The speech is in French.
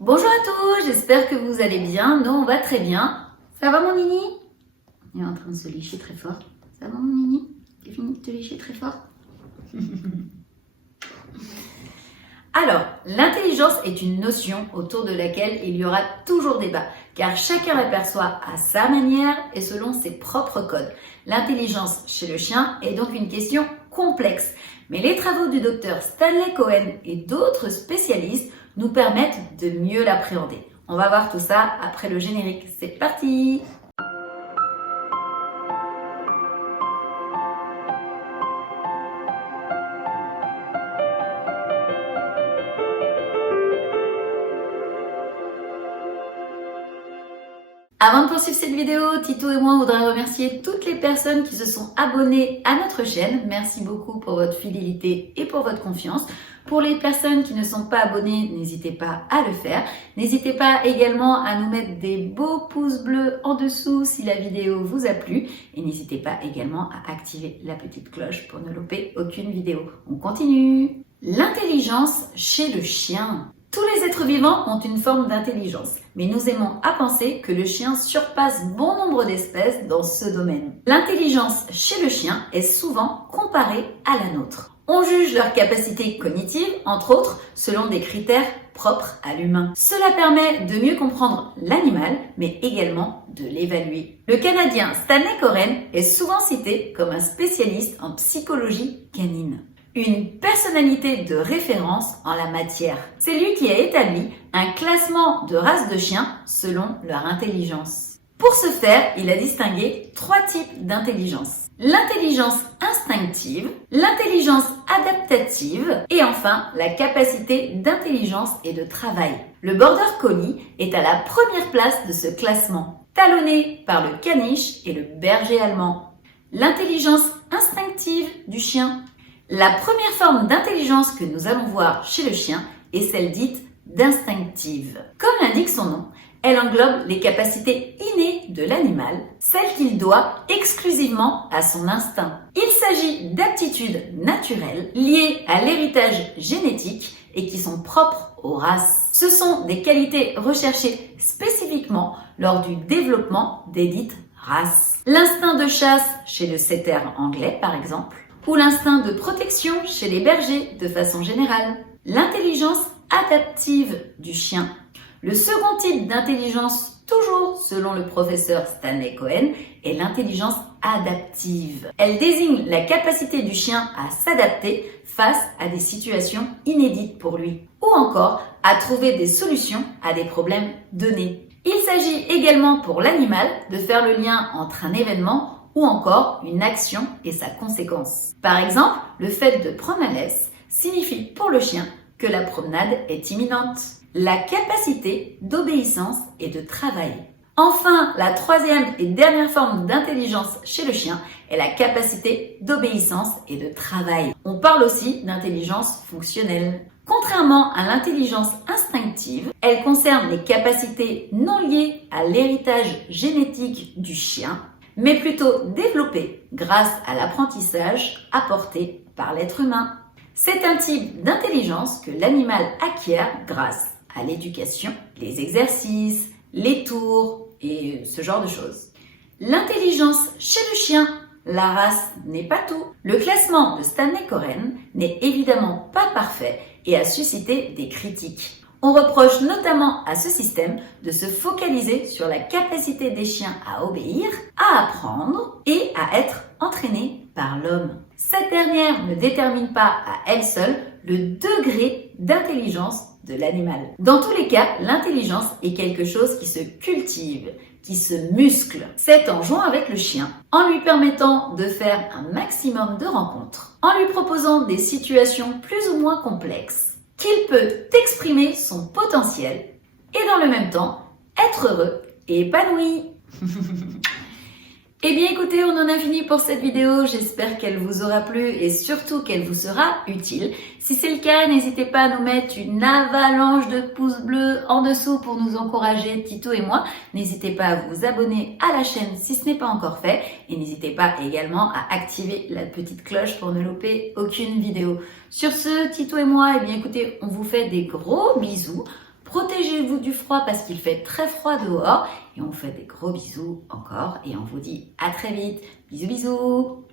Bonjour à tous, j'espère que vous allez bien. Nous, on va très bien. Ça va mon Nini? Il est en train de se lécher très fort. Ça va mon Nini? Tu finis de te lécher très fort? Alors, l'intelligence est une notion autour de laquelle il y aura toujours débat, car chacun l'aperçoit à sa manière et selon ses propres codes. L'intelligence chez le chien est donc une question complexe, mais les travaux du docteur Stanley Cohen et d'autres spécialistes nous permettent de mieux l'appréhender. On va voir tout ça après le générique. C'est parti! Avant de poursuivre cette vidéo, Tito et moi voudraient remercier toutes les personnes qui se sont abonnées à notre chaîne. Merci beaucoup pour votre fidélité et pour votre confiance. Pour les personnes qui ne sont pas abonnées, n'hésitez pas à le faire. N'hésitez pas également à nous mettre des beaux pouces bleus en dessous si la vidéo vous a plu. Et n'hésitez pas également à activer la petite cloche pour ne louper aucune vidéo. On continue. L'intelligence chez le chien. Tous les êtres vivants ont une forme d'intelligence, mais nous aimons à penser que le chien surpasse bon nombre d'espèces dans ce domaine. L'intelligence chez le chien est souvent comparée à la nôtre. On juge leur capacité cognitive, entre autres, selon des critères propres à l'humain. Cela permet de mieux comprendre l'animal, mais également de l'évaluer. Le Canadien Stanley Cohen est souvent cité comme un spécialiste en psychologie canine. Une personnalité de référence en la matière. C'est lui qui a établi un classement de races de chiens selon leur intelligence. Pour ce faire, il a distingué 3 types d'intelligence. L'intelligence instinctive, l'intelligence adaptative et enfin la capacité d'intelligence et de travail. Le Border Collie est à la première place de ce classement, talonné par le caniche et le berger allemand. L'intelligence instinctive du chien. La première forme d'intelligence que nous allons voir chez le chien est celle dite d'instinctive. Comme l'indique son nom, elle englobe les capacités innées de l'animal, celles qu'il doit exclusivement à son instinct. Il s'agit d'aptitudes naturelles liées à l'héritage génétique et qui sont propres aux races. Ce sont des qualités recherchées spécifiquement lors du développement des dites races. L'instinct de chasse chez le setter anglais par exemple, ou l'instinct de protection chez les bergers de façon générale. L'intelligence adaptive du chien. Le second type d'intelligence, toujours selon le professeur Stanley Cohen, est l'intelligence adaptive. Elle désigne la capacité du chien à s'adapter face à des situations inédites pour lui, ou encore à trouver des solutions à des problèmes donnés. Il s'agit également pour l'animal de faire le lien entre un événement ou encore une action et sa conséquence. Par exemple, le fait de prendre la laisse signifie pour le chien que la promenade est imminente. La capacité d'obéissance et de travail. Enfin, la troisième et dernière forme d'intelligence chez le chien est la capacité d'obéissance et de travail. On parle aussi d'intelligence fonctionnelle. Contrairement à l'intelligence instinctive, elle concerne les capacités non liées à l'héritage génétique du chien, mais plutôt développée grâce à l'apprentissage apporté par l'être humain. C'est un type d'intelligence que l'animal acquiert grâce à l'éducation, les exercices, les tours et ce genre de choses. L'intelligence chez le chien, la race n'est pas tout. Le classement de Stanley Cohen n'est évidemment pas parfait et a suscité des critiques. On reproche notamment à ce système de se focaliser sur la capacité des chiens à obéir, à apprendre et à être entraînés par l'homme. Cette dernière ne détermine pas à elle seule le degré d'intelligence de l'animal. Dans tous les cas, l'intelligence est quelque chose qui se cultive, qui se muscle. C'est en jouant avec le chien, en lui permettant de faire un maximum de rencontres, en lui proposant des situations plus ou moins complexes, qu'il peut exprimer son potentiel et dans le même temps être heureux et épanoui. Eh bien écoutez, on en a fini pour cette vidéo, j'espère qu'elle vous aura plu et surtout qu'elle vous sera utile. Si c'est le cas, n'hésitez pas à nous mettre une avalanche de pouces bleus en dessous pour nous encourager, Tito et moi. N'hésitez pas à vous abonner à la chaîne si ce n'est pas encore fait et n'hésitez pas également à activer la petite cloche pour ne louper aucune vidéo. Sur ce, Tito et moi, eh bien écoutez, on vous fait des gros bisous. Protégez-vous du froid parce qu'il fait très froid dehors. Et on vous fait des gros bisous encore et on vous dit à très vite. Bisous bisous.